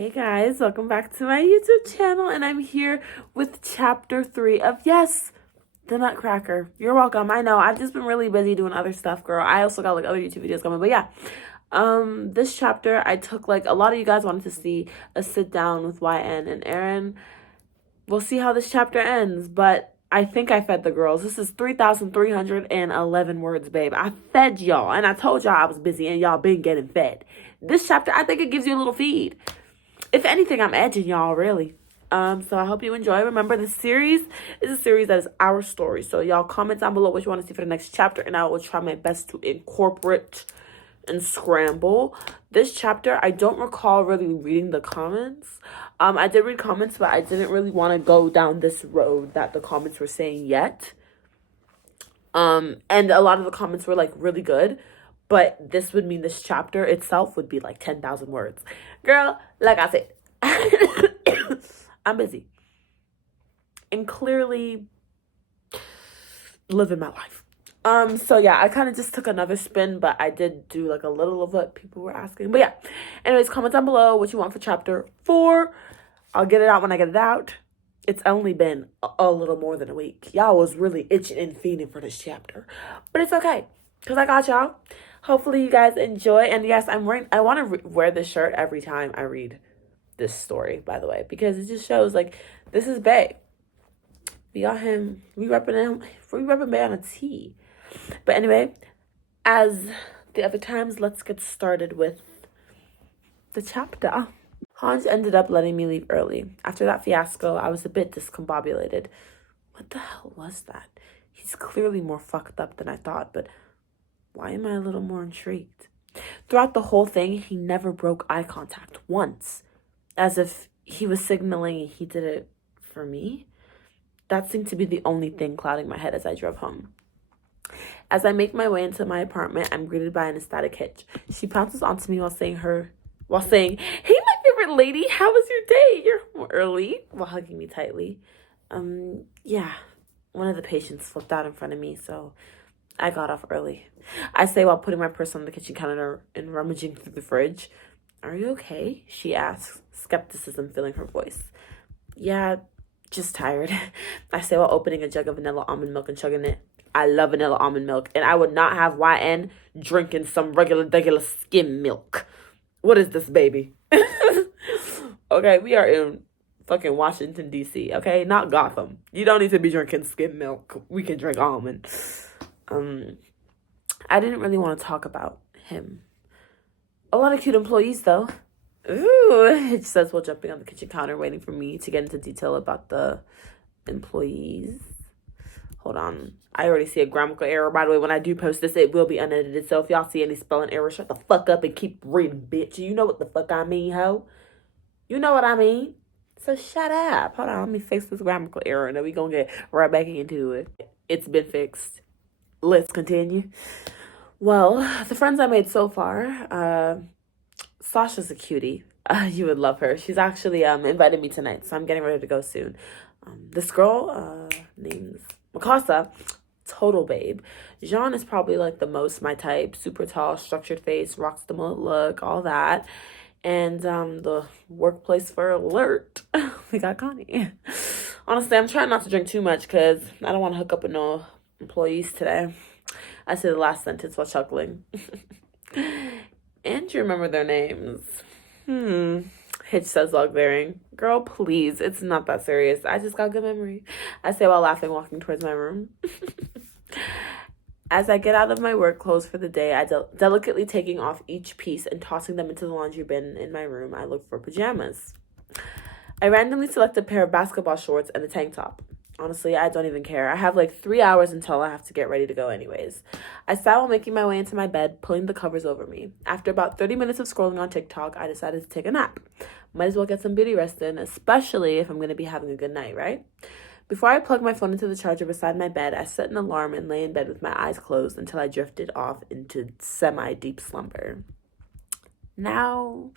Hey guys, welcome back to my YouTube channel, and I'm here with chapter 3 of the Nutcracker. You're welcome. I know I've just been really busy doing other stuff, girl. I also got like other YouTube videos coming, but yeah. This chapter I took like a lot of you guys wanted to see a sit down with YN and Aaron. We'll see how this chapter ends, but I think I fed the girls. This is 3,311 words, babe. I fed y'all, and I told y'all I was busy, and y'all been getting fed. This chapter, I think it gives you a little feed. If anything, I'm edging y'all, really. So I hope you enjoy. Remember, the series is a series that is our story. So y'all comment down below what you want to see for the next chapter, and I will try my best to incorporate and scramble. This chapter, I don't recall really reading the comments. I did read comments, but I didn't really want to go down this road that the comments were saying yet. And a lot of the comments were like really good. But this would mean this chapter itself would be like 10,000 words. Girl, like I said, I'm busy. And clearly living my life. So yeah, I kind of just took another spin, but I did do like a little of what people were asking. But yeah, anyways, comment down below what you want for chapter 4. I'll get it out when I get it out. It's only been a little more than a week. Y'all was really itching and fiending for this chapter. But it's okay, because I got y'all. Hopefully you guys enjoy. And yes, I want to wear this shirt every time I read this story, by the way, because it just shows like this is bae. We got him. We repping bae on a tee. But anyway, as the other times, let's get started with the chapter. Hans ended up letting me leave early. After that fiasco, I was a bit discombobulated. What the hell was that? He's clearly more fucked up than I thought, but why am I a little more intrigued? Throughout the whole thing, he never broke eye contact once, as if he was signaling he did it for me. That seemed to be the only thing clouding my head as I drove home. As I make my way into my apartment, I'm greeted by an ecstatic hitch. She pounces onto me while saying, "Hey, my favorite lady, how was your day? You're home early," while hugging me tightly. Yeah, one of the patients flipped out in front of me, so I got off early. I say while putting my purse on the kitchen counter and rummaging through the fridge. "Are you okay?" she asks, skepticism filling her voice. "Yeah, just tired," I say while opening a jug of vanilla almond milk and chugging it. I love vanilla almond milk, and I would not have YN drinking some regular skim milk. What is this, baby? Okay, we are in fucking Washington, D.C., okay? Not Gotham. You don't need to be drinking skim milk. We can drink almond. I didn't really want to talk about him. A lot of cute employees, though. Ooh, it says while jumping on the kitchen counter, waiting for me to get into detail about the employees. Hold on. I already see a grammatical error. By the way, when I do post this, it will be unedited. So if y'all see any spelling errors, shut the fuck up and keep reading, bitch. You know what the fuck I mean, ho? You know what I mean? So shut up. Hold on. Let me fix this grammatical error, and then we gonna get right back into it. It's been fixed. Let's continue. Well, the friends I made so far, Sasha's a cutie. You would love her. She's actually invited me tonight, so I'm getting ready to go soon. This girl named Mikasa, total babe. Jean is probably like the most my type. Super tall, structured face, rocks the mullet look, all that. And the workplace for alert, we got Connie. Honestly, I'm trying not to drink too much because I don't want to hook up with no employees today. I said the last sentence while chuckling. And you remember their names. Hitch says while glaring. Girl, please, it's not that serious. I just got good memory, I say while laughing, walking towards my room. As I get out of my work clothes for the day, I delicately taking off each piece and tossing them into the laundry bin in my room, I look for pajamas. I randomly select a pair of basketball shorts and a tank top. Honestly, I don't even care. I have like 3 hours until I have to get ready to go anyways. I sat while making my way into my bed, pulling the covers over me. After about 30 minutes of scrolling on TikTok, I decided to take a nap. Might as well get some beauty rest in, especially if I'm going to be having a good night, right? Before I plug my phone into the charger beside my bed, I set an alarm and lay in bed with my eyes closed until I drifted off into semi-deep slumber. Now,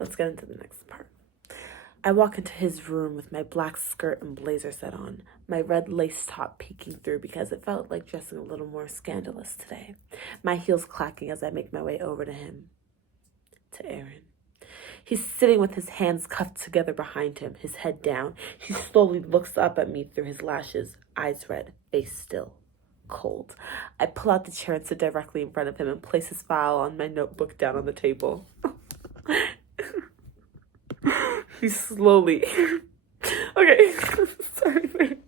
let's get into the next part. I walk into his room with my black skirt and blazer set on, my red lace top peeking through because it felt like dressing a little more scandalous today. My heels clacking as I make my way over to him, to Aaron. He's sitting with his hands cuffed together behind him, his head down. He slowly looks up at me through his lashes, eyes red, face still, cold. I pull out the chair and sit directly in front of him and place his file on my notebook down on the table. He slowly... Okay, sorry.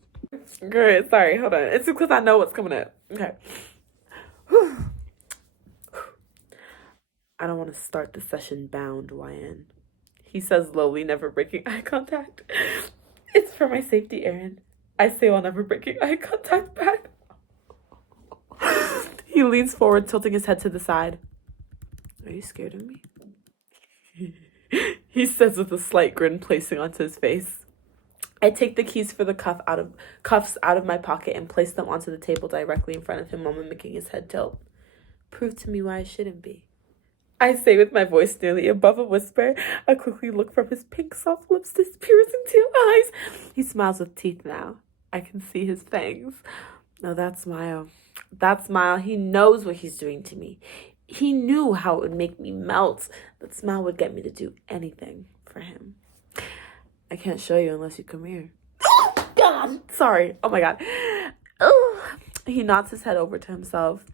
Great, sorry, hold on. It's because I know what's coming up. Okay. I don't want to start the session bound, YN. He says slowly, never breaking eye contact. It's for my safety, Aaron. I say while never breaking eye contact back. He leans forward, tilting his head to the side. Are you scared of me? He says with a slight grin placing onto his face. I take the keys for the cuffs out of my pocket and place them onto the table directly in front of him while mimicking his head tilt. Prove to me why I shouldn't be. I say with my voice nearly above a whisper. I quickly look from his pink soft lips to his piercing teal eyes. He smiles with teeth now. I can see his fangs. No, that smile. He knows what he's doing to me. He knew how it would make me melt. That smile would get me to do anything for him. I can't show you unless you come here. God! Sorry. Oh my God. Oh. He nods his head over to himself.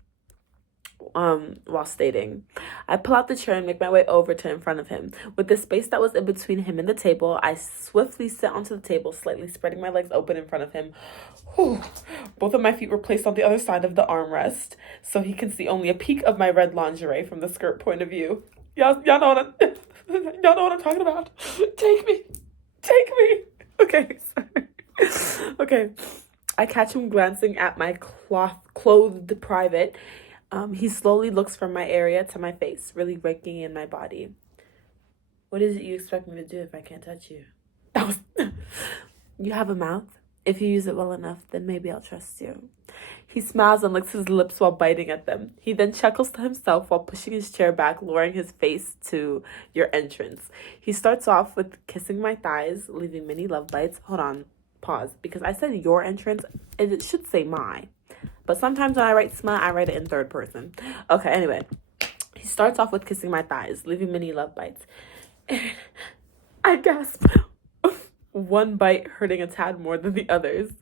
While stating, I pull out the chair and make my way over to in front of him. With the space that was in between him and the table, I swiftly sit onto the table, slightly spreading my legs open in front of him. Whew. Both of my feet were placed on the other side of the armrest, so he can see only a peek of my red lingerie from the skirt point of view. Y'all know what I'm talking about. Take me. Okay, sorry. Okay. I catch him glancing at my clothed private. He slowly looks from my area to my face, really raking in my body. What is it you expect me to do if I can't touch you? You have a mouth. If you use it well enough, then maybe I'll trust you. He smiles and licks his lips while biting at them. He then chuckles to himself while pushing his chair back, lowering his face to your entrance. He starts off with kissing my thighs, leaving many love bites. Hold on, pause, because I said your entrance, and it should say my. But sometimes when I write smut, I write it in third person. Okay, anyway. He starts off with kissing my thighs, leaving many love bites. I gasp. One bite hurting a tad more than the others.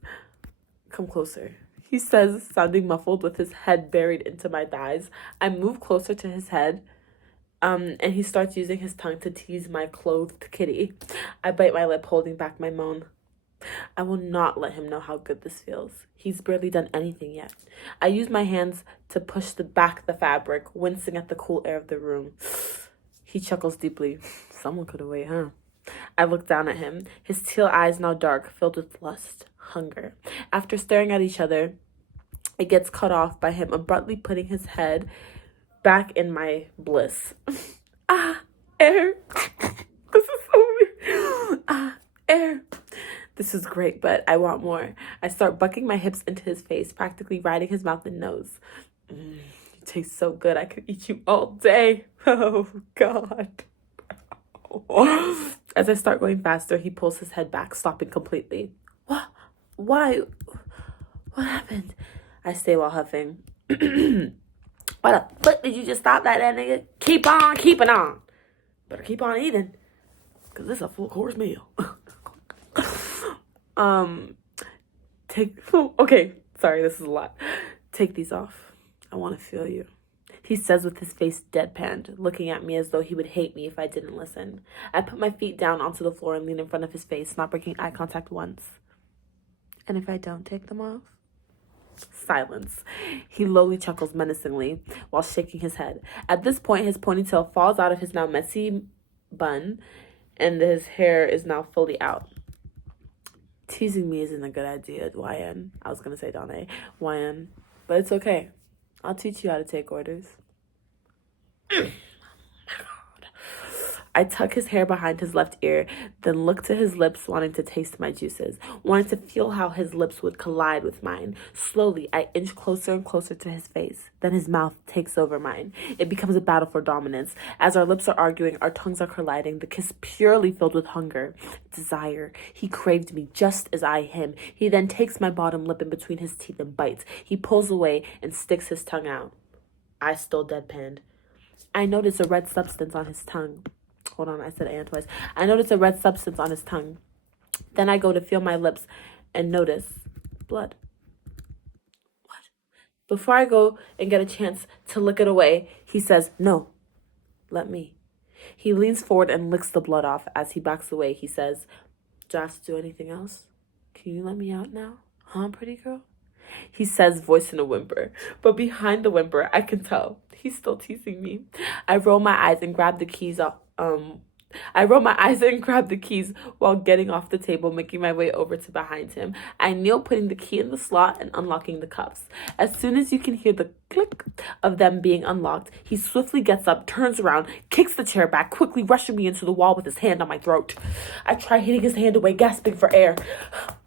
Come closer, he says, sounding muffled with his head buried into my thighs. I move closer to his head, and he starts using his tongue to tease my clothed kitty. I bite my lip, holding back my moan. I will not let him know how good this feels. He's barely done anything yet. I use my hands to push back the fabric, wincing at the cool air of the room. He chuckles deeply. Someone could have waited, huh? I look down at him, his teal eyes now dark, filled with lust, hunger. After staring at each other, it gets cut off by him abruptly putting his head back in my bliss. Air. This is so weird. Air. This is great, but I want more. I start bucking my hips into his face, practically riding his mouth and nose. You taste so good. I could eat you all day. Oh, God. As I start going faster, he pulls his head back, stopping completely. What? Why? What happened? I say while huffing. Why the fuck did you just stop that nigga? Keep on keeping on. Better keep on eating, because this is a full course meal. Okay, sorry, this is a lot. Take these off. I want to feel you. He says with his face deadpanned, looking at me as though he would hate me if I didn't listen. I put my feet down onto the floor and lean in front of his face, not breaking eye contact once. And if I don't take them off? Silence. He lowly chuckles menacingly while shaking his head. At this point, his ponytail falls out of his now messy bun, and his hair is now fully out. Teasing me isn't a good idea, YN. I was going to say Donnie. YN. But it's okay. I'll teach you how to take orders. I tuck his hair behind his left ear, then look to his lips, wanting to taste my juices, wanting to feel how his lips would collide with mine. Slowly, I inch closer and closer to his face. Then his mouth takes over mine. It becomes a battle for dominance. As our lips are arguing, our tongues are colliding, the kiss purely filled with hunger, desire. He craved me just as I him. He then takes my bottom lip in between his teeth and bites. He pulls away and sticks his tongue out. I still deadpanned. I notice a red substance on his tongue. Hold on, I said and twice. I notice a red substance on his tongue. Then I go to feel my lips and notice blood. What? Before I go and get a chance to lick it away, he says, no, let me. He leans forward and licks the blood off. As he backs away, he says, do I have to do anything else? Can you let me out now? Huh, pretty girl? He says, voice in a whimper. But behind the whimper, I can tell he's still teasing me. I roll my eyes and grab the keys while getting off the table, making my way over to behind him. I kneel, putting the key in the slot and unlocking the cuffs. As soon as you can hear the click of them being unlocked, he swiftly gets up, turns around, kicks the chair back, quickly rushing me into the wall with his hand on my throat. I try hitting his hand away, gasping for air,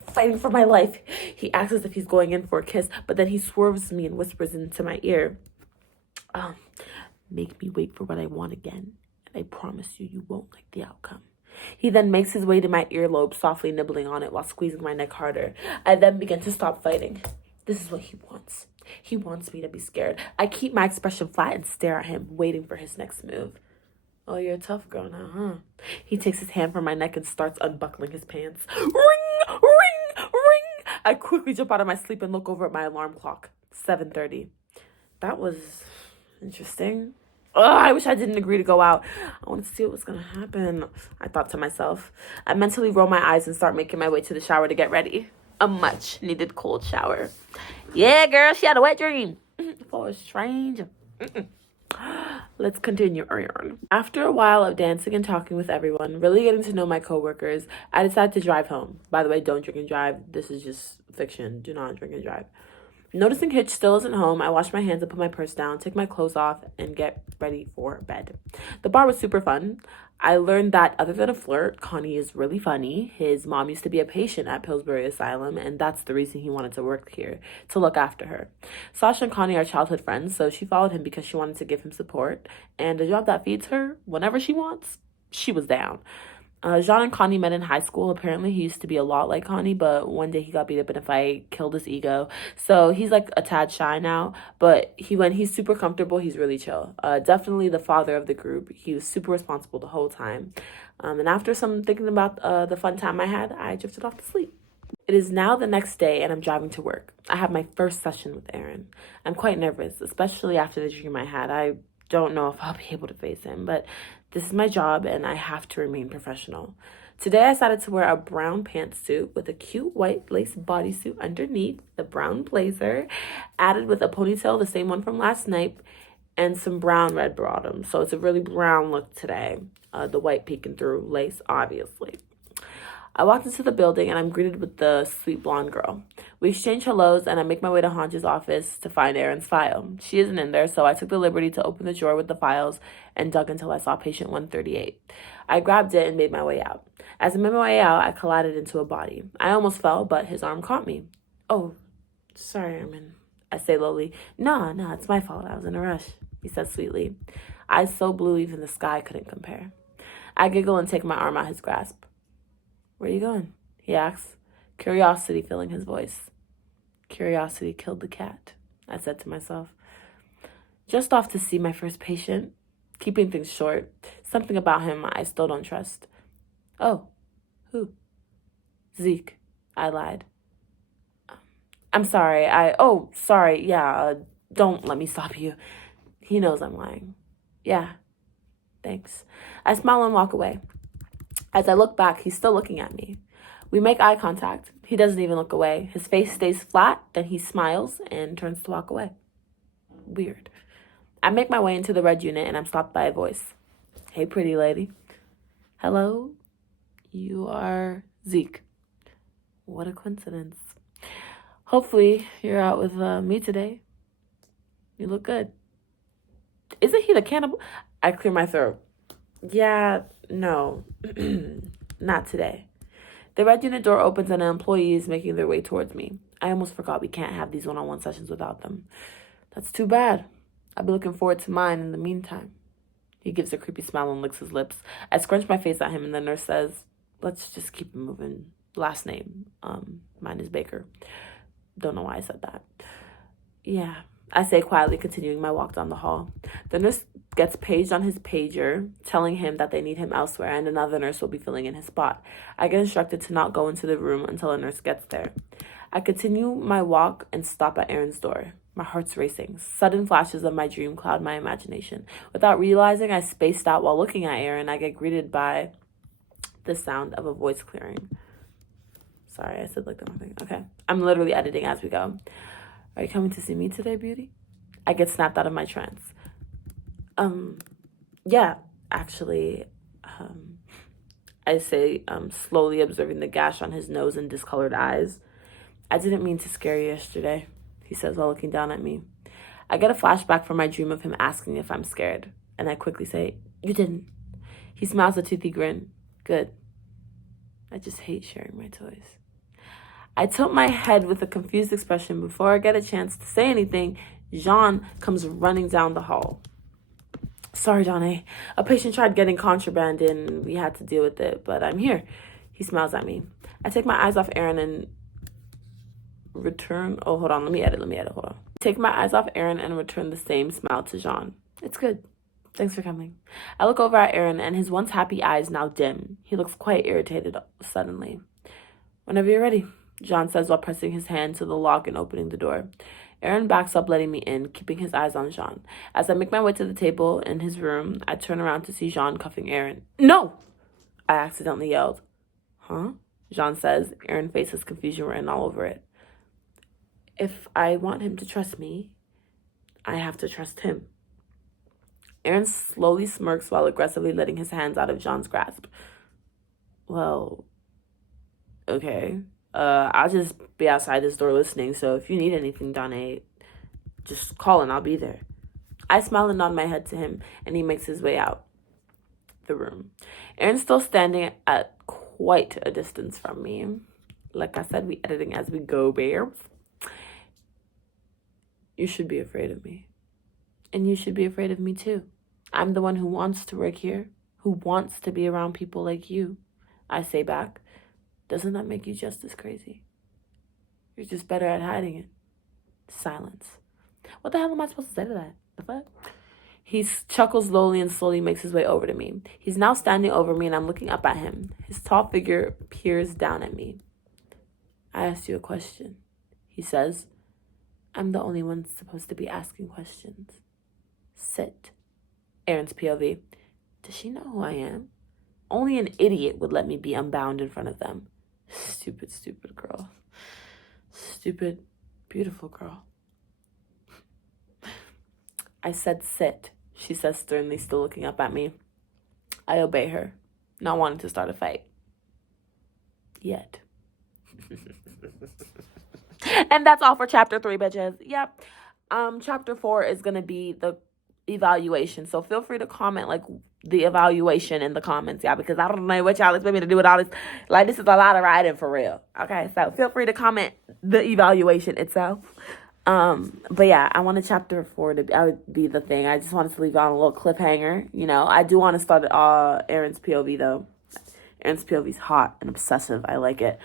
fighting for my life. He acts as if he's going in for a kiss, but then he swerves me and whispers into my ear, make me wait for what I want again. I promise you, you won't like the outcome. He then makes his way to my earlobe, softly nibbling on it while squeezing my neck harder. I then begin to stop fighting. This is what he wants. He wants me to be scared. I keep my expression flat and stare at him, waiting for his next move. Oh, you're a tough girl now, huh? He takes his hand from my neck and starts unbuckling his pants. Ring! Ring! Ring! I quickly jump out of my sleep and look over at my alarm clock. 7:30. That was interesting. I wish I didn't agree to go out. I wanted to see what was going to happen, I thought to myself. I mentally roll my eyes and start making my way to the shower to get ready. A much-needed cold shower. Yeah, girl, she had a wet dream. For a stranger. Let's continue on. After a while of dancing and talking with everyone, really getting to know my coworkers, I decided to drive home. By the way, don't drink and drive. This is just fiction. Do not drink and drive. Noticing Hitch still isn't home, I wash my hands and put my purse down, take my clothes off, and get ready for bed. The bar was super fun. I learned that other than a flirt, Connie is really funny. His mom used to be a patient at Pillsbury Asylum, and that's the reason he wanted to work here, to look after her. Sasha and Connie are childhood friends, so she followed him because she wanted to give him support, and a job that feeds her whenever she wants, she was down. Jean and Connie met in high school. Apparently, he used to be a lot like Connie, but one day he got beat up in a fight, killed his ego. So he's like a tad shy now, but when he's super comfortable, he's really chill. Definitely the father of the group. He was super responsible the whole time. And after some thinking about the fun time I had, I drifted off to sleep. It is now the next day and I'm driving to work. I have my first session with Aaron. I'm quite nervous, especially after the dream I had. I don't know if I'll be able to face him, but this is my job and I have to remain professional. Today I decided to wear a brown pantsuit with a cute white lace bodysuit underneath, the brown blazer, added with a ponytail, the same one from last night, and some brown red bottoms. So it's a really brown look today. The white peeking through lace, obviously. I walked into the building and I'm greeted with the sweet blonde girl. We exchange hellos and I make my way to Hanja's office to find Aaron's file. She isn't in there, so I took the liberty to open the drawer with the files and dug until I saw patient 138. I grabbed it and made my way out. As I made my way out, I collided into a body. I almost fell, but his arm caught me. Oh, sorry, Aaron. I say lowly. No, it's my fault. I was in a rush, he says sweetly. Eyes so blue even the sky couldn't compare. I giggle and take my arm out his grasp. Where are you going? He asks, curiosity filling his voice. Curiosity killed the cat, I said to myself. Just off to see my first patient. Keeping things short. Something about him I still don't trust. Oh, who? Zeke, I lied. I'm sorry, sorry, yeah, don't let me stop you. He knows I'm lying. Yeah, thanks. I smile and walk away. As I look back, he's still looking at me. We make eye contact. He doesn't even look away. His face stays flat, then he smiles and turns to walk away. Weird. I make my way into the red unit and I'm stopped by a voice. Hey, pretty lady. Hello? You are Zeke. What a coincidence. Hopefully you're out with me today. You look good. Isn't he the cannibal? I clear my throat. Yeah, no, not today. The red unit door opens and an employee is making their way towards me. I almost forgot we can't have these one-on-one sessions without them. That's too bad. I'll be looking forward to mine in the meantime. He gives a creepy smile and licks his lips. I scrunch my face at him and the nurse says, let's just keep it moving. Last name, mine is Baker. Don't know why I said that. Yeah, I say quietly, continuing my walk down the hall. The nurse gets paged on his pager, telling him that they need him elsewhere and another nurse will be filling in his spot. I get instructed to not go into the room until a nurse gets there. I continue my walk and stop at Aaron's door. My heart's racing. Sudden flashes of my dream cloud my imagination. Without realizing I spaced out while looking at Aaron, I get greeted by the sound of a voice clearing. Sorry, I said like the wrong thing. Okay. I'm literally editing as we go. Are you coming to see me today, beauty? I get snapped out of my trance. Yeah, actually, I say, slowly observing the gash on his nose and discolored eyes. I didn't mean to scare you yesterday, he says while looking down at me. I get a flashback from my dream of him asking if I'm scared, and I quickly say, you didn't. He smiles a toothy grin. Good. I just hate sharing my toys. I tilt my head with a confused expression. Before I get a chance to say anything, Jean comes running down the hall. Sorry, Johnny. A patient tried getting contraband in. We had to deal with it, but I'm here. He smiles at me. I take my eyes off Aaron and return. Oh, hold on. Let me edit. Hold on. Take my eyes off Aaron and return the same smile to Jean. It's good. Thanks for coming. I look over at Aaron and his once happy eyes now dim. He looks quite irritated suddenly. Whenever you're ready, Jean says while pressing his hand to the lock and opening the door. Aaron backs up, letting me in, keeping his eyes on Jean. As I make my way to the table in his room, I turn around to see Jean cuffing Aaron. No! I accidentally yelled. Huh? Jean says, Aaron faces confusion written all over it. If I want him to trust me, I have to trust him. Aaron slowly smirks while aggressively letting his hands out of Jean's grasp. Well, okay. I'll just be outside this door listening, so if you need anything, Donnie, just call and I'll be there. I smile and nod my head to him, and he makes his way out the room. Aaron's still standing at quite a distance from me. Like I said, we editing as we go, babes. You should be afraid of me. And you should be afraid of me too. I'm the one who wants to work here, who wants to be around people like you. I say back. Doesn't that make you just as crazy? You're just better at hiding it. Silence. What the hell am I supposed to say to that? The fuck? He chuckles slowly and slowly makes his way over to me. He's now standing over me and I'm looking up at him. His tall figure peers down at me. I asked you a question, he says. I'm the only one supposed to be asking questions. Sit. Aaron's POV. Does she know who I am? Only an idiot would let me be unbound in front of them. Stupid, stupid girl. Stupid, beautiful girl. I said sit, she says sternly, still looking up at me. I obey her, not wanting to start a fight. Yet. And that's all for chapter 3, bitches. Yep. Chapter 4 is going to be the evaluation. So feel free to comment, like, the evaluation in the comments, yeah, because I don't know what y'all expect me to do with all this. Like, this is a lot of writing for real. Okay, so feel free to comment the evaluation itself. But yeah, I wanted chapter 4 to be the thing. I just wanted to leave on a little cliffhanger. You know, I do want to start Aaron's POV though. Aaron's POV is hot and obsessive. I like it.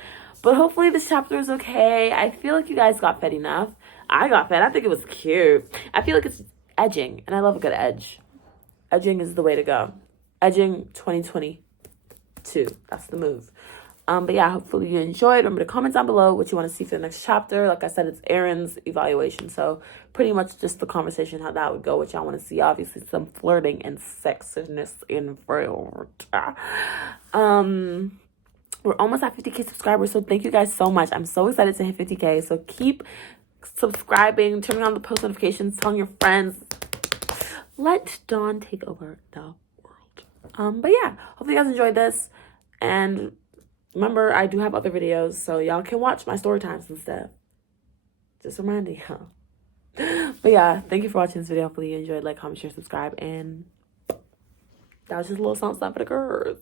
But hopefully this chapter is okay. I feel like you guys got fed enough. I got fed. I think it was cute. I feel like it's edging, and I love a good edge. Edging is the way to go. Edging 2022. That's the move. But yeah, hopefully you enjoyed. Remember to comment down below what you want to see for the next chapter. Like I said, it's Aaron's evaluation. So pretty much just the conversation, how that would go, what y'all want to see. Obviously some flirting and sexiness involved. We're almost at 50K subscribers. So thank you guys so much. I'm so excited to hit 50K. So keep subscribing, turning on the post notifications, telling your friends. Let Dawn take over the world. But yeah, hopefully you guys enjoyed this. And remember, I do have other videos, so y'all can watch my story times and stuff. Just reminding y'all. But yeah, thank you for watching this video. Hopefully you enjoyed. Like, comment, share, subscribe. And that was just a little something for the girls.